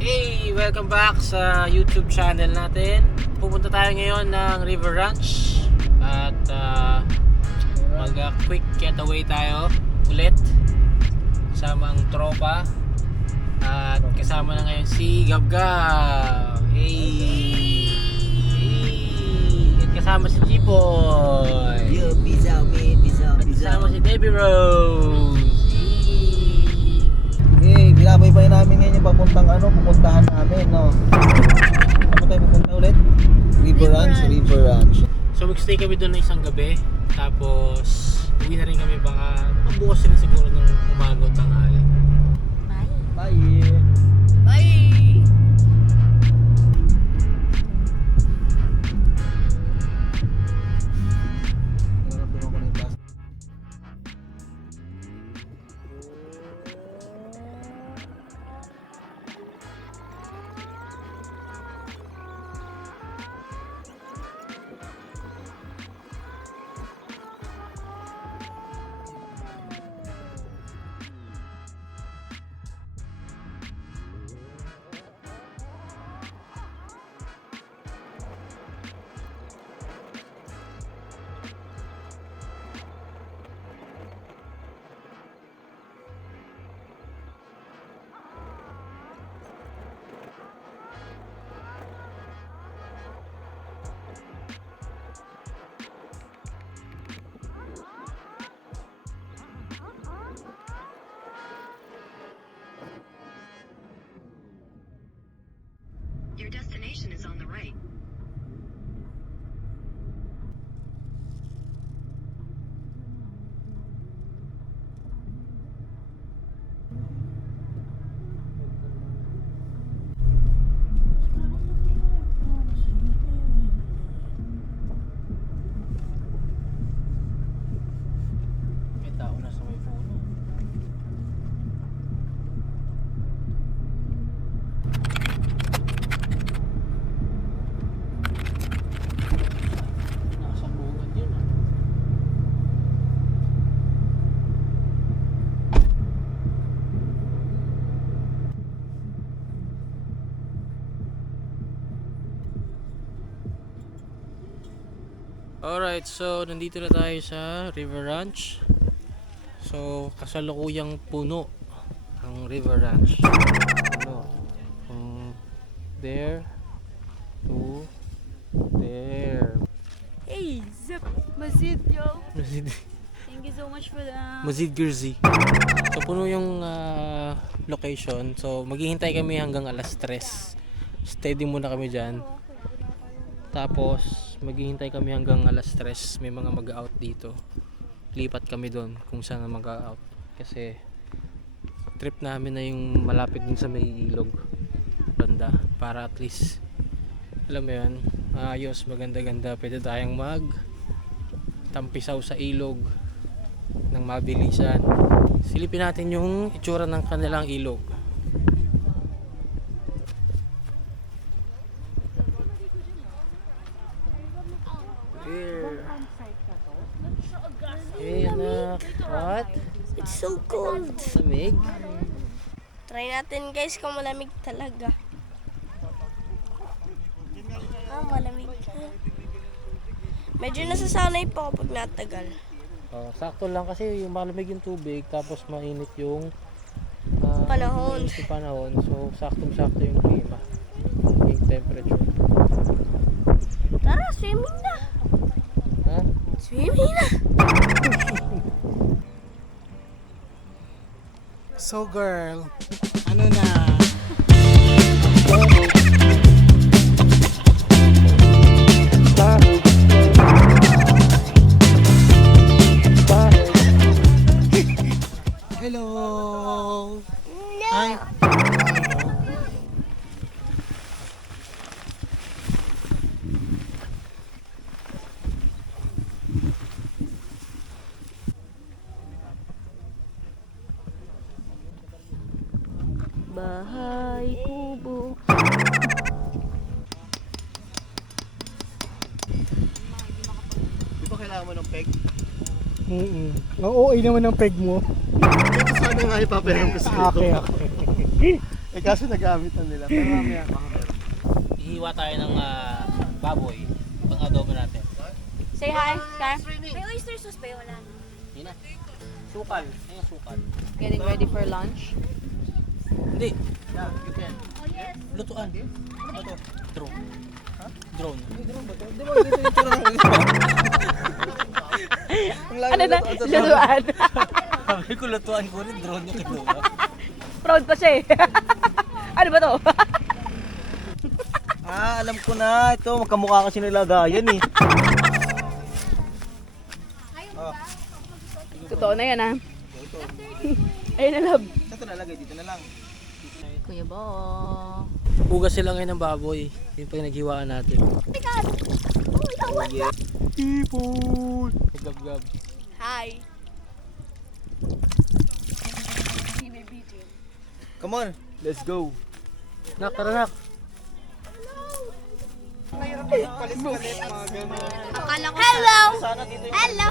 Hey! Welcome back sa YouTube channel natin. Pupunta tayo ngayon ng River Ranch at mag-quick getaway tayo ulit kasama ang tropa at kasama na ngayon si Gabgab. Hey! Hey! At kasama si G-Boy. Yo, peace out, man. Peace out, peace out. Kasama si Debbie Rose. Hey, binabaybay namin ngayon yung pupuntahan namin, no? Ano tayo pupunta ulit? River Ranch. So magstay kami doon na isang gabi. Tapos uwi na rin kami baka bukas rin siguro ng umaga o tanghali. Bye! Bye! Nararamdaman ko na yung taas. Your destination is on the right. May tao na sa may puno. Nasa bungad yun ah. Alright, so nandito na tayo sa River Ranch. So kasalukuyang puno ang River Ranch. Puno. From there to there. Hey, Zip! Mazid, yo! Mazid, Thank you so much for the... Mazid Gurzi. So puno yung location. So maghihintay kami hanggang alas 3. Steady muna kami dyan. Tapos maghihintay kami hanggang alas 3. May mga mag-out dito. Lipat kami doon kung saan mag-out. Kasi trip namin na yung malapit din sa may ilog. Banda. Para at least alam mo yun, ayos, maganda-ganda. Pwede tayong tampisaw sa ilog ng mabilisan. Silipin natin yung itsura ng kanilang ilog. Here. Hey anak, what? It's so cold! Lamig? Try natin guys kung malamig talaga. Malamig. Medyo nasasanay pa ako pag natagal. Sakto lang kasi yung malamig yung tubig tapos mainit yung Panahon. mainit yung panahon. So saktong-sakto yung klima. Yung temperature. Tara, swimming na! Ha? Swimming na! So girl, ano na? Hello. Ay. Bahay kubo. Di ba kailangan mo ng peg? Ang OA naman ng peg mo. Ito sana nga ipapayaran ko sa'yo. Okay. Eh kaso nagamit na nila. Pero mamaya baka meron. Ihiwa tayo ng baboy. Pang adobo natin. Say hi, Sky. May oyster sauce ba yun? Wala. Yun na. Sukal. Ayun, sukal. Getting ready for lunch. Hindi. Yeah, you can. Lutuan. Ano to? Drone. Ha? Drone. Di ba dito yung tura ng Ang layo Ano na? lutuan sa Lutuan. Sabi ko lutuan ko rin. Drone yung kinuha. Proud pa siya eh. Ano ba to? Ah, alam ko na. Ito, magkamukha kasi nilagayan eh. Totoo na yan ah. Ayun na love. Saan ito nalagay? Dito na lang. Kuya Bo. Hugas sila ngayon ng baboy. Yun pa yung naghiwaan natin. Tipon! Gab-gab. Hi. Come on, let's go. Nak, tara nak. Akala ko hello! Hello!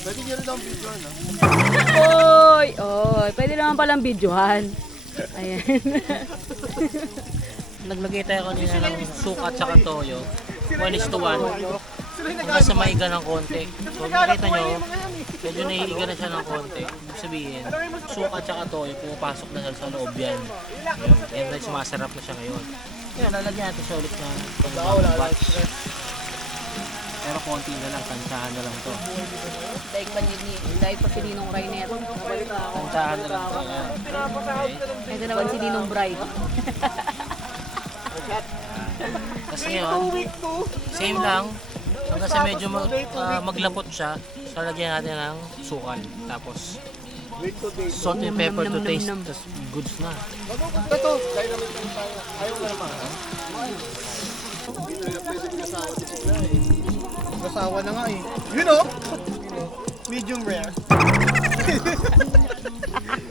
Pwede nyo rin daw ang video, no? Oy! Oy! Pwede naman palang videohan. Ayan. Naglagay tayo kanina ng suka at saka toyo. 1:1. Hanggang sa maiga ng konti. So makita nyo, medyo nahihiga na siya ng konti. Ibig sabihin, suka at saka toyo, pumapasok na sa loob yan. Yan na sumasarap na siya ngayon. Kaya lalagyan natin siya ulit ng batch. Pero konti na lang, tansyahan na lang to. Dahil pa si Ninong Ray neto. Tansyahan na lang to. Yan. Okay. Ito naman si Ninong Bray. Tapos ngayon, same lang. Hanggang sa medyo maglapot siya, so lagyan natin ng sukal. Tapos, salt and pepper to taste. Tapos, goods na. Ito, dynamite lang tayo. Ayaw na naman. Kasawa na nga eh. You know? Medium rare.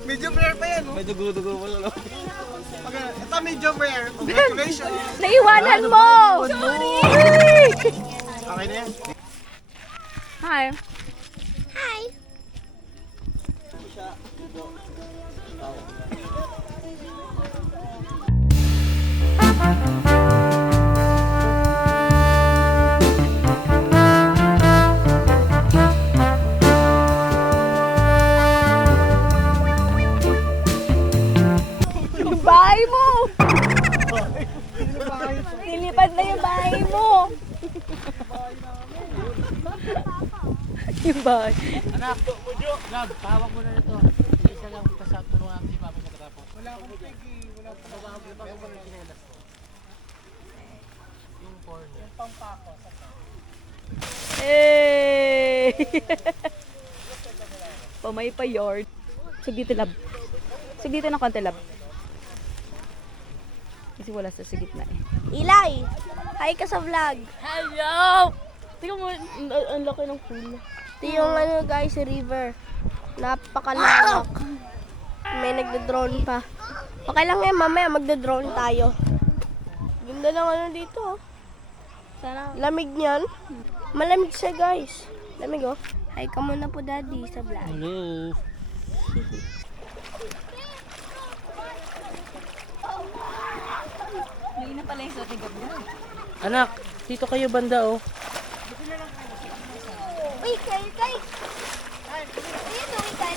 Medium rare pa yan. Medyo gulo-dugo pa lang. Okay, ito medium rare. Congratulations. Naiwanan mo! Sorry! Okay na yan. Hi. Hi. Yung bahay mo! Nilipad na yung bahay mo! Yung bahay. Anak! Love, pahawak mo na nito. Isa lang, tapos tulungan natin si Papa pagkatapos. Wala akong pigi. Wala akong chinelas ko. Yung corner. Yung pampako. Hey! Pamay pa yard. Sug dito lab. Sug dito ng konti lab. Kasi wala sa gitna eh. Ilay! Hi ka sa vlog. Hello! Tingnan mo, ang laki ng pool. Ito yung ano guys, river. Napakalawak. May nagda-drone pa. Okay lang yan, mamaya magda-drone tayo. Ganda lang ano dito. Oh. Sana. Lamig niyan. Malamig siya guys. Lamig oh. Hi ka muna po daddy sa vlog. Hello! May na pala yung sa tigab na. Anak, dito kayo banda oh. Uy, kay. Dito, kay.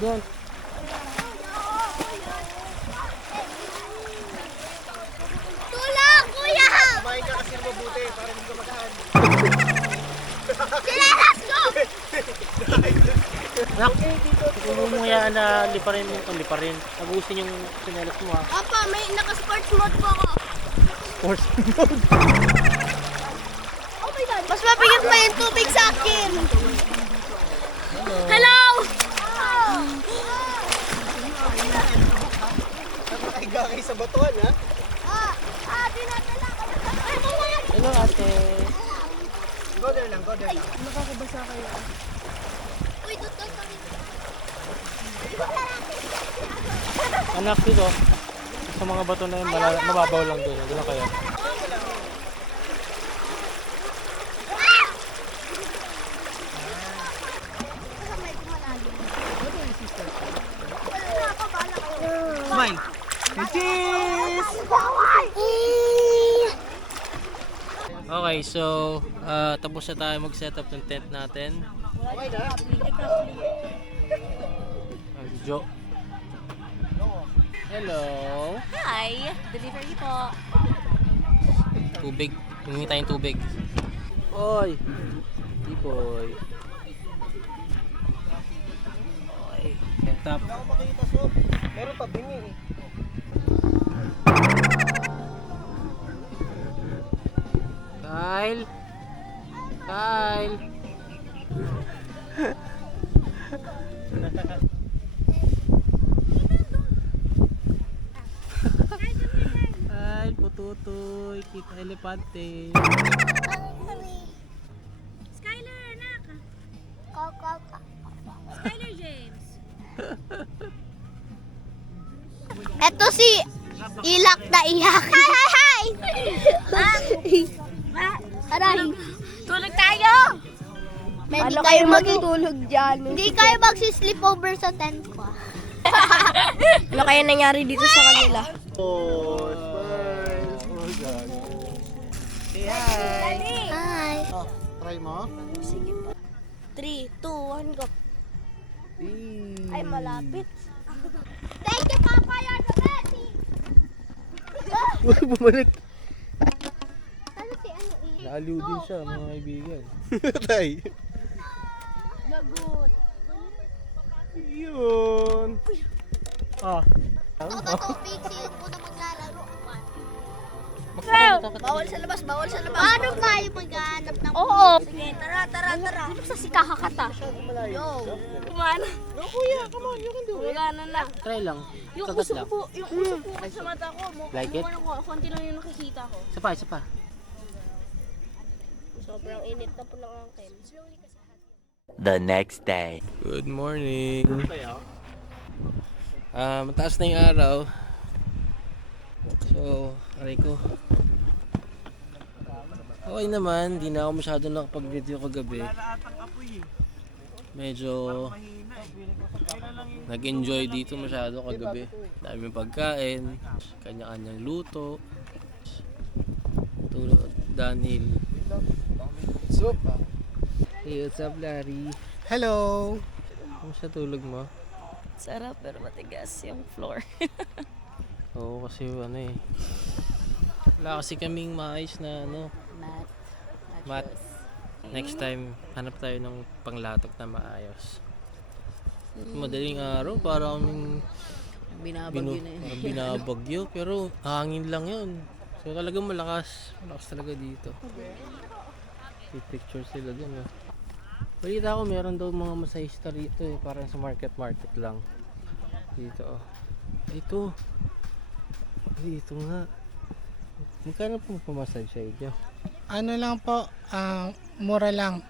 Doon. Tulong, kuya! Kumain ka kasi mabuti para hindi ka magkaan. Sinelas ko! Anak, kung mo hayaan na liparin yung liparin. Tagusin yung sinelas mo ha. Papa, may naka-sports mode po ako. Sports. Oh my God. Mas mabigat pa yung tubig sa akin. Hello! Nakaiga kayo sa batuan, ha? Dinadala ka na. Hello ate. Go there lang, go there lang. Uy, tutol kami. Anak dito. sa mga bato na yun, mababaw lang doon. Doon lang kayo. Smile! Cheese! Okay, so tapos na tayo mag-setup ng tent natin. Si Jo. Hello. Hi! Delivery po. Tubig. Humingi tayong tubig. Oy! Tipoy. Okay. Setup. Ako makita so. Meron pa bingi eh. Kyle! Kyle! Kyle, pututoy, kita elepante. Skyler, anak! Skyler James! Eto si Ilak na iyak. Hi, hi, hi! Aray! Tulog tayo! Hindi kayo magtutulog dyan. Hindi kayo magsisleep over sa tent ko. Ano kaya nangyari dito sa kanila? Oh, smile! Oh, God. Say hi! Hi! Oh, try mo? 3, 2, 1, go. Ay, malapit. Thank you, Papa. You're the best. Uy, bumalik. Ano si ano eh? Naaliw din siya, mga kaibigan. Tay! Lagot. Yun! Ah. Tubig, siyo po na maglalaro. Bawal sa labas, bawal sa labas. Paano tayo maghanap ng... Oo! Sige, tara, tara, tara. Sa si kakakata. Yo. Kumana. No, kuya, come on, you can do it. Wala na. Try lang. Yung Kagat usok lang. po, yung usok po sa mata ko. Like it? Konti lang yung nakikita ko. Isa pa, isa pa. Sobrang init na po ng akin. The next day. Good morning. Mataas na yung araw. So, aray ko. Okay naman, di na ako masyado nakapag-video kagabi. Medyo nag-enjoy dito masyado kagabi. Daming pagkain, kanya-kanyang luto. Tulog, Daniel. Soup. Hey, what's up, Larry? Hello! Kamusta tulog mo? Sarap pero matigas yung floor. Oo, kasi ano eh. Wala kasi kaming maayos na ano. Mat. Next time, hanap tayo ng panglatok na maayos. Madaling araw, para kaming Binabagyo na yun. parang binabagyo, pero hangin lang yun. So talagang malakas. Malakas talaga dito. May picture sila dun. Oh. Balita ko meron daw mga masahista rito eh. Parang sa market lang. Dito oh. Ito. Dito nga. Magkano po pumasage sa inyo? Ano lang po, mura lang.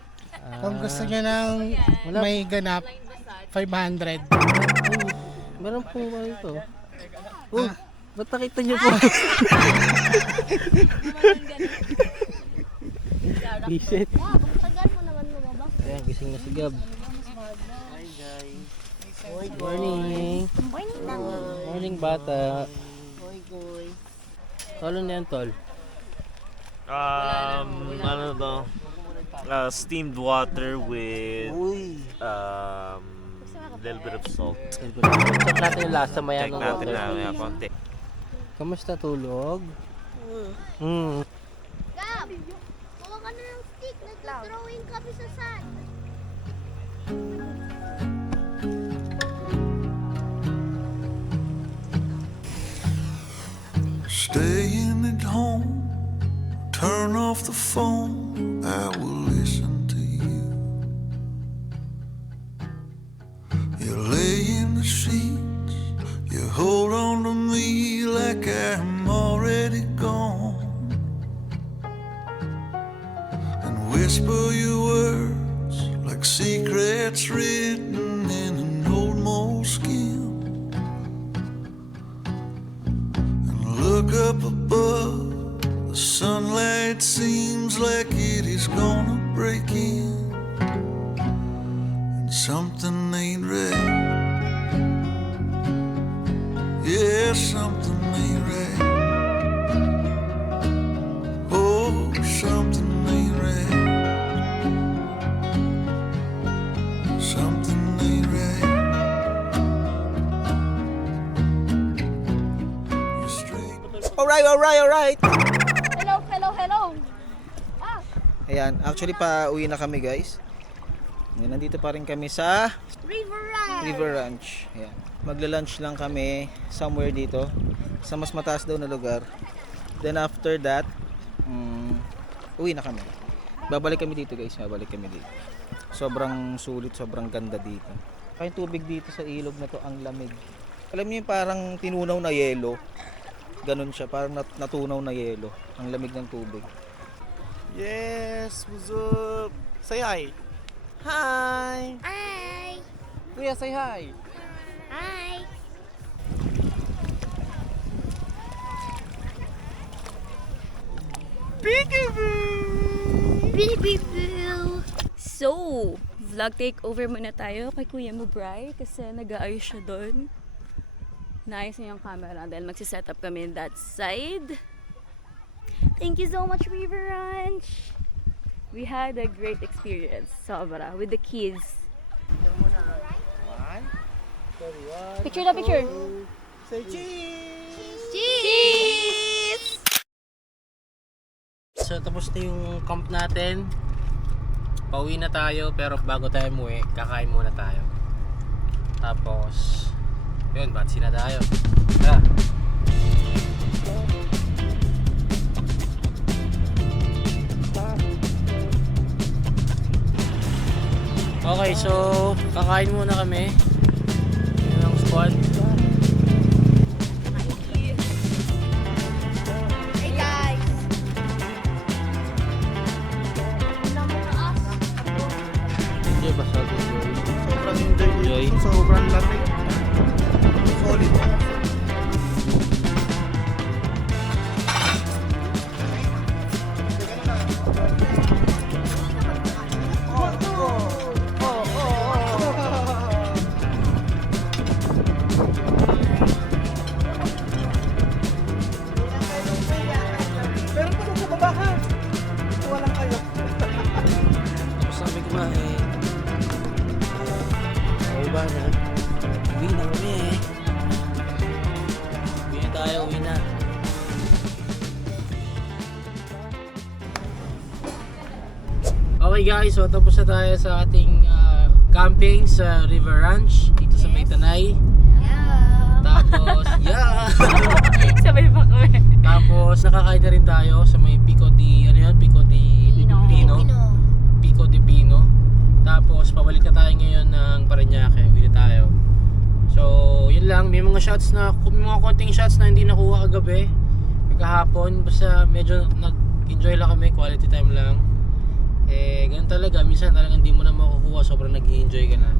Kung gusto nyo ng Wala. may ganap, 500. Meron po ba ito? Oh, ba't nakita niyo po? Reset. Tagal mo naman lumabas. Ayan, gising na si Gab. Hi guys. Morning. Morning bata. Tolo na yan, tol. Ano to? Steamed water with little bit of salt. Check natin yung lasa maya Check ng natin water. na konti. Kamusta tulog? Gab! Kuha ka na ng stick. Nag-drawing kami sa sand. Staying at home, turn off the phone, I will listen to you. You lay in the sheets, you hold on to me like I'm already gone, and whisper your words like secrets written in an old moleskin. day's gonna break in, and something ain't right. Yeah, something ain't right. Oh, something ain't right. Something ain't right. You're straight. Alright. Hello. Ayan, actually pa uwi na kami guys. Ngayon, nandito pa rin kami sa River Ranch. Ayan. Magla-lunch lang kami somewhere dito sa mas mataas daw na lugar. Then after that, uwi na kami. Babalik kami dito guys, Sobrang sulit, sobrang ganda dito. Kaya yung tubig dito sa ilog na to, ang lamig. Alam niyo yung parang tinunaw na yelo. Ganun siya, parang natunaw na yelo. Ang lamig ng tubig. Yes, what's up? Say hi. Hi. Hi. Kuya, say hi. Hi. Peekaboo. So, vlog takeover muna tayo kay Kuya Mubray kasi nag-aayos siya doon. Naayos niya yung camera dahil magsiset up kami in that side. Thank you so much, River Ranch. We had a great experience, sobra, with the kids. Picture na picture. Say cheese! Cheese! So tapos na yung camp natin. Pauwi na tayo pero bago tayo umuwi, kakain muna tayo. Tapos yun, batsi na tayo. Tara. Okay, so kakain muna kami. Yun ang squad. Hey guys. Enjoy ba sa Sobrang enjoy. Sobrang lamig. Solid. Pero kung sa baba ka, walang kayo. Tapos kami kumain. Uwi na kami eh. Uwi na tayo, uwi na. Okay guys, so tapos na tayo sa ating camping sa River Ranch dito sa May Tanay. Tapos, yeah! Sabay pa kami. Tapos nakakain na rin tayo sa may Pico di, ano yun? Pico di Pino. Pico di Pino. Tapos pabalik na tayo ngayon ng Parañaque. Uwi na tayo. So, yun lang. May mga shots na, may mga konting shots na hindi nakuha kagabi. Kahapon. Basta medyo nag-enjoy lang kami. Quality time lang. Eh, ganun talaga. Minsan talagang hindi mo na makukuha. Sobrang nag-enjoy ka na.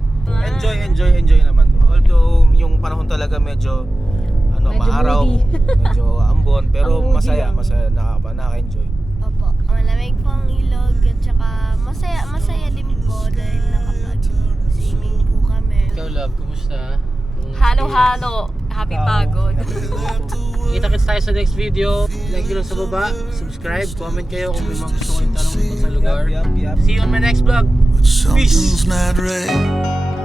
Enjoy naman. Although yung panahon talaga medyo maaraw, medyo ambon, pero masaya, nakaka-enjoy. Opo, malamig po ang ilog at saka masaya din po dahil nakapag-swimming po kami. Ikaw, love, kumusta? Halo-halo. Happy pagod. Kita-kits tayo sa next video. Like nyo lang sa baba. Subscribe, comment kayo kung may mga gusto kong itanong tungkol sa lugar. Yup. See you on my next vlog. But something's not right.